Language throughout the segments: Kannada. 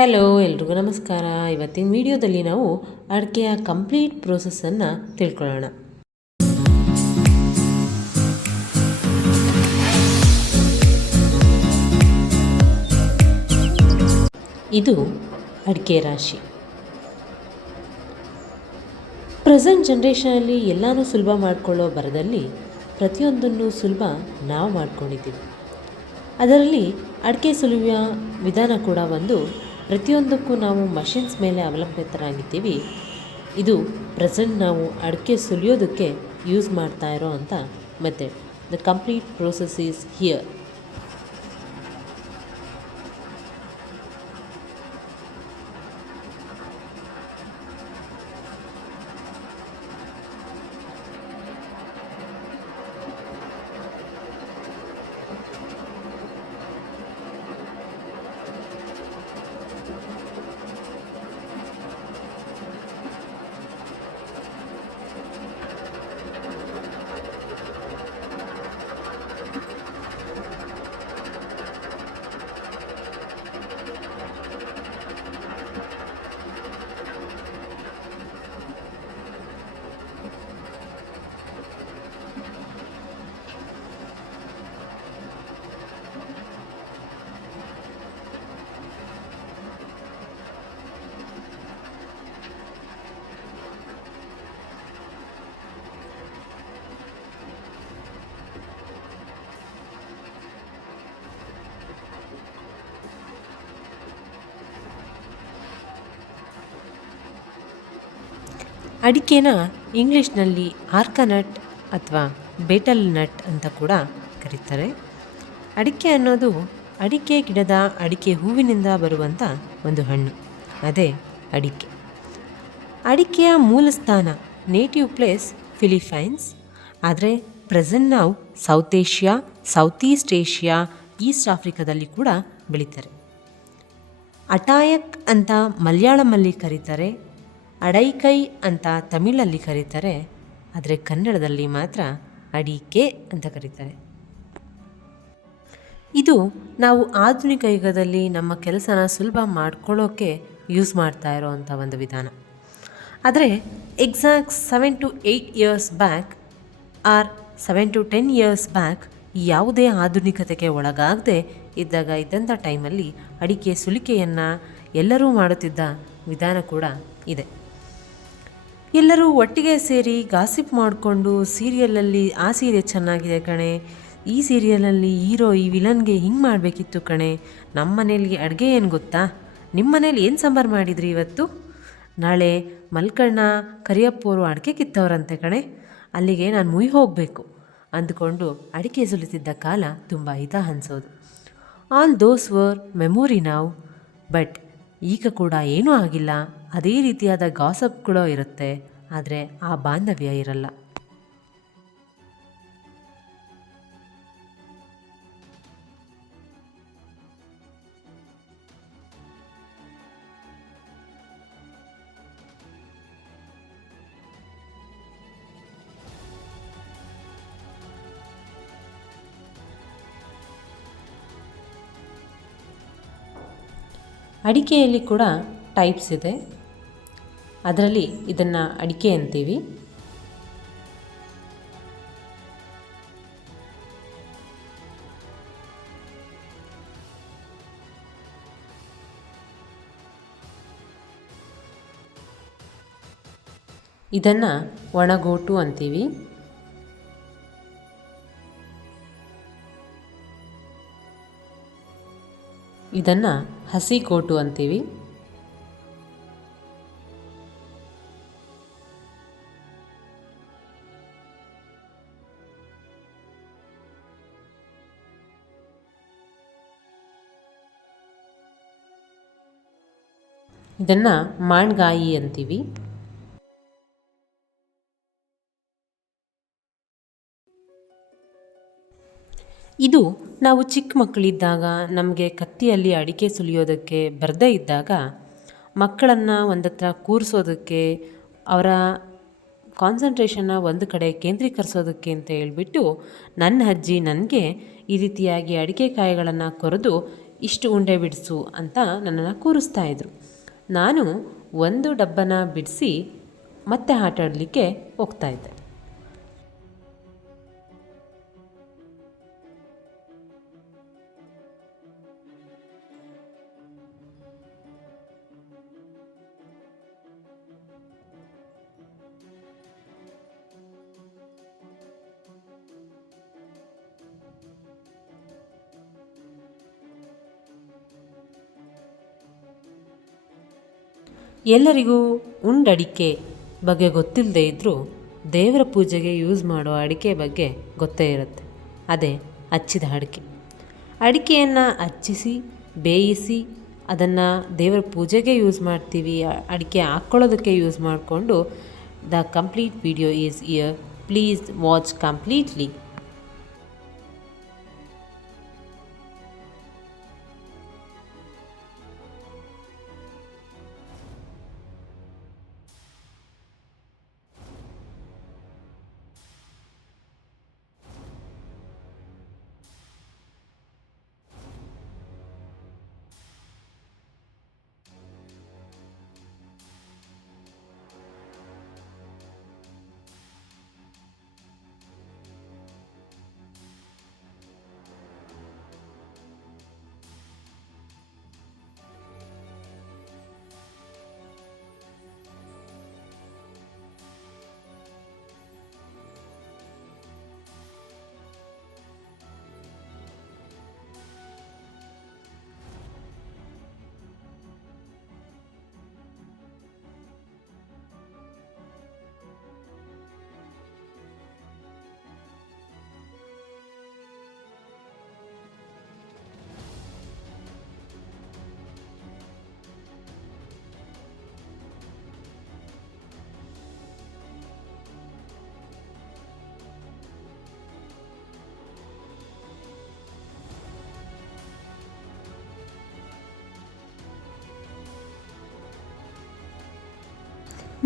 ಹಲೋ ಎಲ್ರಿಗೂ ನಮಸ್ಕಾರ. ಇವತ್ತಿನ ವಿಡಿಯೋದಲ್ಲಿ ನಾವು ಅಡಿಕೆಯ ಕಂಪ್ಲೀಟ್ ಪ್ರೋಸೆಸ್ಸನ್ನು ತಿಳ್ಕೊಳ್ಳೋಣ. ಇದು ಅಡಿಕೆ ರಾಶಿ. ಪ್ರೆಸೆಂಟ್ ಜನ್ರೇಷನಲ್ಲಿ ಎಲ್ಲನೂ ಸುಲಭ ಮಾಡಿಕೊಳ್ಳೋ ಬರದಲ್ಲಿ ಪ್ರತಿಯೊಂದನ್ನು ಸುಲಭ ನಾವು ಮಾಡ್ಕೊಂಡಿದ್ದೀವಿ. ಅದರಲ್ಲಿ ಅಡಿಕೆ ಸುಲಿಯುವ ವಿಧಾನ ಕೂಡ ಒಂದು. ಪ್ರತಿಯೊಂದಕ್ಕೂ ನಾವು ಮಷಿನ್ಸ್ ಮೇಲೆ ಅವಲಂಬಿತರಾಗಿದ್ದೀವಿ. ಇದು ಪ್ರೆಸೆಂಟ್ ನಾವು ಅಡಿಕೆ ಸುಲಿಯೋದಕ್ಕೆ ಯೂಸ್ ಮಾಡ್ತಾ ಇರೋ ಅಂಥ method. The complete process is here. ಅಡಿಕೆನ ಇಂಗ್ಲೀಷ್ನಲ್ಲಿ ಆರ್ಕನಟ್ ಅಥವಾ ಬೇಟಲ್ ನಟ್ ಅಂತ ಕೂಡ ಕರೀತಾರೆ. ಅಡಿಕೆ ಅನ್ನೋದು ಅಡಿಕೆ ಗಿಡದ ಅಡಿಕೆ ಹೂವಿನಿಂದ ಬರುವಂಥ ಒಂದು ಹಣ್ಣು, ಅದೇ ಅಡಿಕೆ. ಅಡಿಕೆಯ ಮೂಲ ಸ್ಥಾನ ನೇಟಿವ್ ಪ್ಲೇಸ್ ಫಿಲಿಪೈನ್ಸ್. ಆದರೆ ಪ್ರೆಸೆಂಟ್ ನಾವು south Asia, south East Asia, East ಆಫ್ರಿಕಾದಲ್ಲಿ ಕೂಡ ಬೆಳೀತಾರೆ. ಅಟಾಯಕ್ ಅಂತ ಮಲಯಾಳಮಲ್ಲಿ ಕರೀತಾರೆ, ಅಡೈಕೈ ಅಂತ ತಮಿಳಲ್ಲಿ ಕರೀತಾರೆ. ಆದರೆ ಕನ್ನಡದಲ್ಲಿ ಮಾತ್ರ ಅಡಿಕೆ ಅಂತ ಕರೀತಾರೆ. ಇದು ನಾವು ಆಧುನಿಕ ಯುಗದಲ್ಲಿ ನಮ್ಮ ಕೆಲಸನ ಸುಲಭ ಮಾಡ್ಕೊಳ್ಳೋಕ್ಕೆ ಯೂಸ್ ಮಾಡ್ತಾ ಇರೋವಂಥ ಒಂದು ವಿಧಾನ. ಆದರೆ exact 7 to 8 years back or 7 to 10 years back ಯಾವುದೇ ಆಧುನಿಕತೆಗೆ ಒಳಗಾಗದೆ ಇದ್ದಂಥ ಟೈಮಲ್ಲಿ ಅಡಿಕೆ ಸುಲಿಕೆಯನ್ನು ಎಲ್ಲರೂ ಮಾಡುತ್ತಿದ್ದ ವಿಧಾನ ಕೂಡ ಇದೆ. ಎಲ್ಲರೂ ಒಟ್ಟಿಗೆ ಸೇರಿ ಗಾಸಿಪ್ ಮಾಡಿಕೊಂಡು ಸೀರಿಯಲಲ್ಲಿ ಆ ಸೀರೆ ಚೆನ್ನಾಗಿದೆ ಕಣೆ, ಈ ಸೀರಿಯಲಲ್ಲಿ ಹೀರೋ ಈ ವಿಲನ್ಗೆ ಹಿಂಗೆ ಮಾಡಬೇಕಿತ್ತು ಕಣೆ, ನಮ್ಮ ಮನೇಲಿ ಅಡುಗೆ ಏನು ಗೊತ್ತಾ, ನಿಮ್ಮ ಮನೇಲಿ ಏನು ಸಾಂಬಾರು ಮಾಡಿದ್ರಿ ಇವತ್ತು, ನಾಳೆ ಮಲ್ಕಣ್ಣ ಕರಿಯಪ್ಪವರು ಅಡಿಕೆ ಕಿತ್ತವರಂತೆ ಕಣೆ, ಅಲ್ಲಿಗೆ ನಾನು ಮುಯಿ ಹೋಗಬೇಕು ಅಂದ್ಕೊಂಡು ಅಡಿಕೆ ಸುಲಿತಿದ್ದ ಕಾಲ ತುಂಬ ಹಿತ ಅನಿಸೋದು. ಆಲ್ ದೋಸ್ ವರ್ ಮೆಮೊರಿ ನಾವು. ಬಟ್ ಈಗ ಕೂಡ ಏನೂ ಆಗಿಲ್ಲ. ಅದೇ ರೀತಿಯಾದ ಗಾಸಪ್ಗಳು ಇರುತ್ತೆ, ಆದರೆ ಆ ಬಾಂಧವ್ಯ ಇರಲ್ಲ. ಅಡಿಕೆಯಲ್ಲಿ ಕೂಡ ಟೈಪ್ಸ್ ಇದೆ. ಅದರಲ್ಲಿ ಇದನ್ನು ಅಡಿಕೆ ಅಂತೀವಿ. ಇದನ್ನು ಒಣಗೋಟು ಅಂತೀವಿ. ಇದನ್ನು ಹಸಿಗೋಟು ಅಂತೀವಿ. ಇದನ್ನು ಮಾಣ್ಗಾಯಿ ಅಂತೀವಿ. ಇದು ನಾವು ಚಿಕ್ಕ ಮಕ್ಕಳಿದ್ದಾಗ ನಮಗೆ ಕತ್ತಿಯಲ್ಲಿ ಅಡಿಕೆ ಸುಲಿಯೋದಕ್ಕೆ ಬರದೇ ಇದ್ದಾಗ ಮಕ್ಕಳನ್ನು ಒಂದತ್ರ ಕೂರಿಸೋದಕ್ಕೆ, ಅವರ ಕಾನ್ಸಂಟ್ರೇಷನ್ನ ಒಂದು ಕಡೆ ಕೇಂದ್ರೀಕರಿಸೋದಕ್ಕೆ ಅಂತ ಹೇಳ್ಬಿಟ್ಟು ನನ್ನ ಅಜ್ಜಿ ನನಗೆ ಈ ರೀತಿಯಾಗಿ ಅಡಿಕೆ ಕಾಯಿಗಳನ್ನು ಕೊರೆದು ಇಷ್ಟು ಉಂಡೆ ಬಿಡಿಸು ಅಂತ ನನ್ನನ್ನು ಕೂರಿಸ್ತಾ ಇದ್ರು. ನಾನು ಒಂದು ಡಬ್ಬನ ಬಿಡಿಸಿ ಮತ್ತೆ ಆಟ ಆಡಲಿಕ್ಕೆ ಹೋಗ್ತಾಯಿದ್ದೆ. ಎಲ್ಲರಿಗೂ ಉಂಡಡಿಕೆ ಬಗ್ಗೆ ಗೊತ್ತಿಲ್ಲದೆ ಇದ್ದರೂ ದೇವರ ಪೂಜೆಗೆ ಯೂಸ್ ಮಾಡೋ ಅಡಿಕೆ ಬಗ್ಗೆ ಗೊತ್ತೇ ಇರುತ್ತೆ. ಅದೇ ಹಚ್ಚಿದ ಅಡಿಕೆ. ಅಡಿಕೆಯನ್ನು ಹಚ್ಚಿಸಿ ಬೇಯಿಸಿ ಅದನ್ನು ದೇವರ ಪೂಜೆಗೆ ಯೂಸ್ ಮಾಡ್ತೀವಿ, ಅಡಿಕೆ ಹಾಕ್ಕೊಳ್ಳೋದಕ್ಕೆ ಯೂಸ್ ಮಾಡಿಕೊಂಡು the complete video is here. Please watch completely.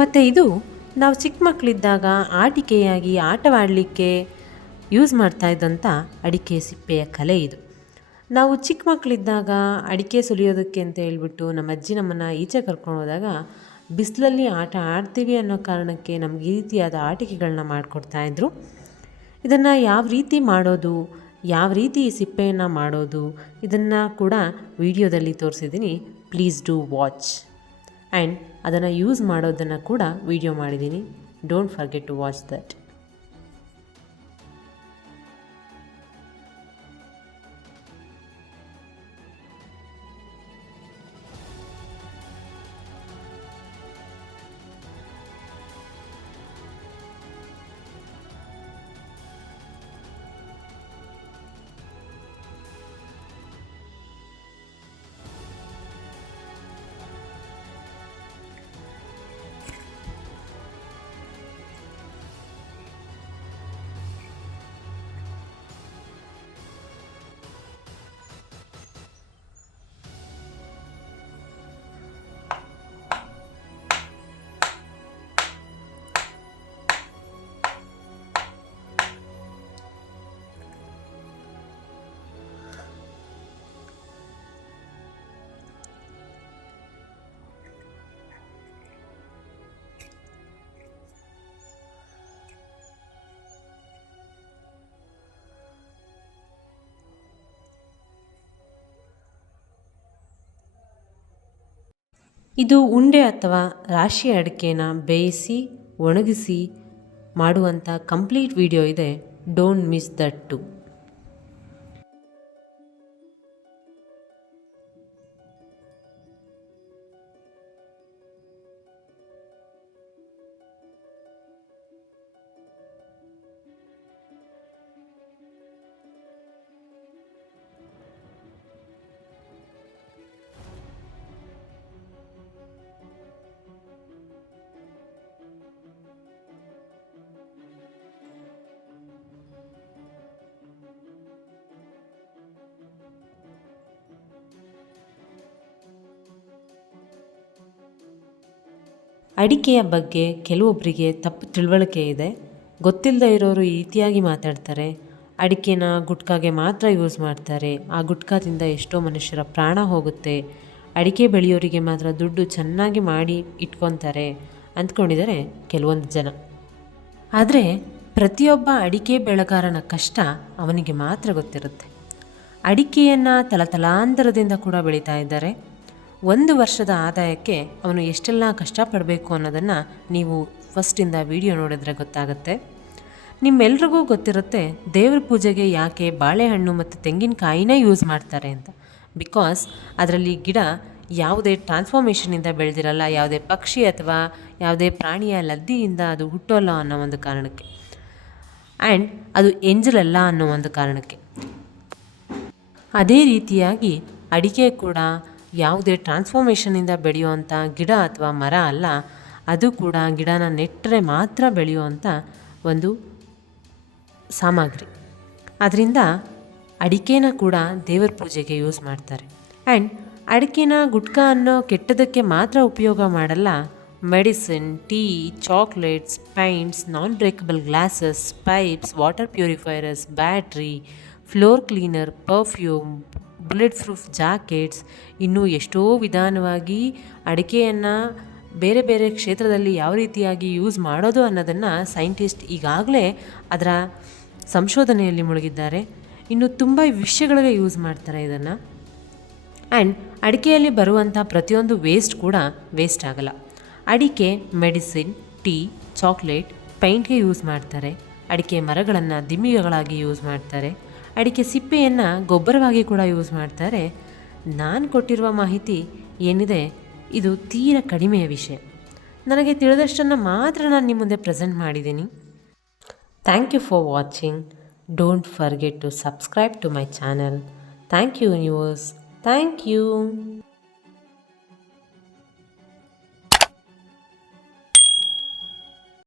ಮತ್ತು ಇದು ನಾವು ಚಿಕ್ಕ ಮಕ್ಕಳಿದ್ದಾಗ ಆಟಿಕೆಯಾಗಿ ಆಟವಾಡಲಿಕ್ಕೆ ಯೂಸ್ ಮಾಡ್ತಾಯಿದ್ದಂಥ ಅಡಿಕೆ ಸಿಪ್ಪೆಯ ಕಲೆ ಇದು. ನಾವು ಚಿಕ್ಕ ಮಕ್ಕಳಿದ್ದಾಗ ಅಡಿಕೆ ಸುಲಿಯೋದಕ್ಕೆ ಅಂತ ಹೇಳ್ಬಿಟ್ಟು ನಮ್ಮ ಅಜ್ಜಿ ನಮ್ಮನ್ನು ಈಚೆ ಕರ್ಕೊಂಡು ಹೋದಾಗ ಬಿಸಿಲಲ್ಲಿ ಆಟ ಆಡ್ತೀವಿ ಅನ್ನೋ ಕಾರಣಕ್ಕೆ ನಮ್ಗೆ ಈ ರೀತಿಯಾದ ಆಟಿಕೆಗಳನ್ನ ಮಾಡಿಕೊಡ್ತಾಯಿದ್ರು. ಇದನ್ನು ಯಾವ ರೀತಿ ಮಾಡೋದು, ಯಾವ ರೀತಿ ಈ ಸಿಪ್ಪೆಯನ್ನು ಮಾಡೋದು, ಇದನ್ನು ಕೂಡ ವಿಡಿಯೋದಲ್ಲಿ ತೋರಿಸಿದ್ದೀನಿ. Please do watch. ಆ್ಯಂಡ್ ಅದನ್ನು ಯೂಸ್ ಮಾಡೋದನ್ನು ಕೂಡ ವಿಡಿಯೋ ಮಾಡಿದ್ದೀನಿ. Don't forget to watch that. ಇದು ಉಂಡೆ ಅಥವಾ ರಾಶಿ ಅಡಿಕೆನ ಬೇಯಿಸಿ ಒಣಗಿಸಿ ಮಾಡುವಂಥ ಕಂಪ್ಲೀಟ್ ವಿಡಿಯೋ ಇದೆ. Don't miss that too. ಅಡಿಕೆಯ ಬಗ್ಗೆ ಕೆಲವೊಬ್ಬರಿಗೆ ತಪ್ಪು ತಿಳುವಳಿಕೆ ಇದೆ. ಗೊತ್ತಿಲ್ಲದೆ ಇರೋರು ಈ ರೀತಿಯಾಗಿ ಮಾತಾಡ್ತಾರೆ. ಅಡಿಕೆನ ಗುಟ್ಕಾಗೆ ಮಾತ್ರ ಯೂಸ್ ಮಾಡ್ತಾರೆ. ಆ ಗುಟ್ಕಾದಿಂದ ಎಷ್ಟೋ ಮನುಷ್ಯರ ಪ್ರಾಣ ಹೋಗುತ್ತೆ. ಅಡಿಕೆ ಬೆಳೆಯೋರಿಗೆ ಮಾತ್ರ ದುಡ್ಡು ಚೆನ್ನಾಗಿ ಮಾಡಿ ಇಟ್ಕೊತಾರೆ ಅಂದ್ಕೊಂಡಿದ್ದಾರೆ ಕೆಲವೊಂದು ಜನ. ಆದರೆ ಪ್ರತಿಯೊಬ್ಬ ಅಡಿಕೆ ಬೆಳೆಗಾರನ ಕಷ್ಟ ಅವನಿಗೆ ಮಾತ್ರ ಗೊತ್ತಿರುತ್ತೆ. ಅಡಿಕೆಯನ್ನು ತಲತಲಾಂತರದಿಂದ ಕೂಡ ಬೆಳೀತಾ ಇದ್ದಾರೆ. ಒಂದು ವರ್ಷದ ಆದಾಯಕ್ಕೆ ಅವನು ಎಷ್ಟೆಲ್ಲ ಕಷ್ಟಪಡಬೇಕು ಅನ್ನೋದನ್ನು ನೀವು ಫಸ್ಟಿಂದ ವಿಡಿಯೋ ನೋಡಿದ್ರೆ ಗೊತ್ತಾಗುತ್ತೆ. ನಿಮ್ಮೆಲ್ರಿಗೂ ಗೊತ್ತಿರುತ್ತೆ ದೇವ್ರ ಪೂಜೆಗೆ ಯಾಕೆ ಬಾಳೆಹಣ್ಣು ಮತ್ತು ತೆಂಗಿನಕಾಯಿನೇ ಯೂಸ್ ಮಾಡ್ತಾರೆ ಅಂತ. ಬಿಕಾಸ್ ಅದರಲ್ಲಿ ಗಿಡ ಯಾವುದೇ ಟ್ರಾನ್ಸ್ಫಾರ್ಮೇಷನಿಂದ ಬೆಳೆದಿರಲ್ಲ, ಯಾವುದೇ ಪಕ್ಷಿ ಅಥವಾ ಯಾವುದೇ ಪ್ರಾಣಿಯ ಲದ್ದಿಯಿಂದ ಅದು ಹುಟ್ಟೋಲ್ಲ ಅನ್ನೋ ಒಂದು ಕಾರಣಕ್ಕೆ, ಆ್ಯಂಡ್ ಅದು ಎಂಜಲಲ್ಲ ಅನ್ನೋ ಒಂದು ಕಾರಣಕ್ಕೆ. ಅದೇ ರೀತಿಯಾಗಿ ಅಡಿಕೆ ಕೂಡ ಯಾವುದೇ ಟ್ರಾನ್ಸ್ಫಾರ್ಮೇಷನಿಂದ ಬೆಳೆಯುವಂಥ ಗಿಡ ಅಥವಾ ಮರ ಅಲ್ಲ. ಅದು ಕೂಡ ಗಿಡನ ನೆಟ್ಟರೆ ಮಾತ್ರ ಬೆಳೆಯುವಂಥ ಒಂದು ಸಾಮಗ್ರಿ. ಅದರಿಂದ ಅಡಿಕೆನ ಕೂಡ ದೇವರ ಪೂಜೆಗೆ ಯೂಸ್ ಮಾಡ್ತಾರೆ. ಆ್ಯಂಡ್ ಅಡಿಕೆನ ಗುಟ್ಕಾ ಅನ್ನೋ ಕೆಟ್ಟದಕ್ಕೆ ಮಾತ್ರ ಉಪಯೋಗ ಮಾಡಲ್ಲ. Medicine, tea, chocolates, paints, non breakable glasses, pipes, water purifiers, battery, floor cleaner, perfume, bullet proof jackets, ಇನ್ನೂ ಎಷ್ಟೋ ವಿಧಾನವಾಗಿ ಅಡಿಕೆಯನ್ನು ಬೇರೆ ಬೇರೆ ಕ್ಷೇತ್ರದಲ್ಲಿ ಯಾವ ರೀತಿಯಾಗಿ ಯೂಸ್ ಮಾಡೋದು ಅನ್ನೋದನ್ನು ಸೈಂಟಿಸ್ಟ್ ಈಗಾಗಲೇ ಅದರ ಸಂಶೋಧನೆಯಲ್ಲಿ ಮುಳುಗಿದ್ದಾರೆ. ಇನ್ನು ತುಂಬ ವಿಷಯಗಳಿಗೆ ಯೂಸ್ ಮಾಡ್ತಾರೆ ಇದನ್ನು. ಆ್ಯಂಡ್ ಅಡಿಕೆಯಲ್ಲಿ ಬರುವಂಥ ಪ್ರತಿಯೊಂದು ವೇಸ್ಟ್ ಕೂಡ ವೇಸ್ಟ್ ಆಗಲ್ಲ. ಅಡಿಕೆ ಮೆಡಿಸಿನ್, ಟೀ, ಚಾಕ್ಲೇಟ್, ಪೈಂಟ್ಗೆ ಯೂಸ್ ಮಾಡ್ತಾರೆ. ಅಡಿಕೆ ಮರಗಳನ್ನು ದಿಮ್ಮಿಗಳಾಗಿ ಯೂಸ್ ಮಾಡ್ತಾರೆ. ಅಡಿಕೆ ಸಿಪ್ಪೆಯನ್ನು ಗೊಬ್ಬರವಾಗಿ ಕೂಡ ಯೂಸ್ ಮಾಡ್ತಾರೆ. ನಾನು ಕೊಟ್ಟಿರುವ ಮಾಹಿತಿ ಏನಿದೆ ಇದು ತೀರ ಕಡಿಮೆಯ ವಿಷಯ. ನನಗೆ ತಿಳಿದಷ್ಟನ್ನು ಮಾತ್ರ ನಾನು ನಿಮ್ಮ ಮುಂದೆ ಪ್ರೆಸೆಂಟ್ ಮಾಡಿದ್ದೀನಿ. Thank you for watching. Don't forget to subscribe to my channel. Thank you news. Thank you.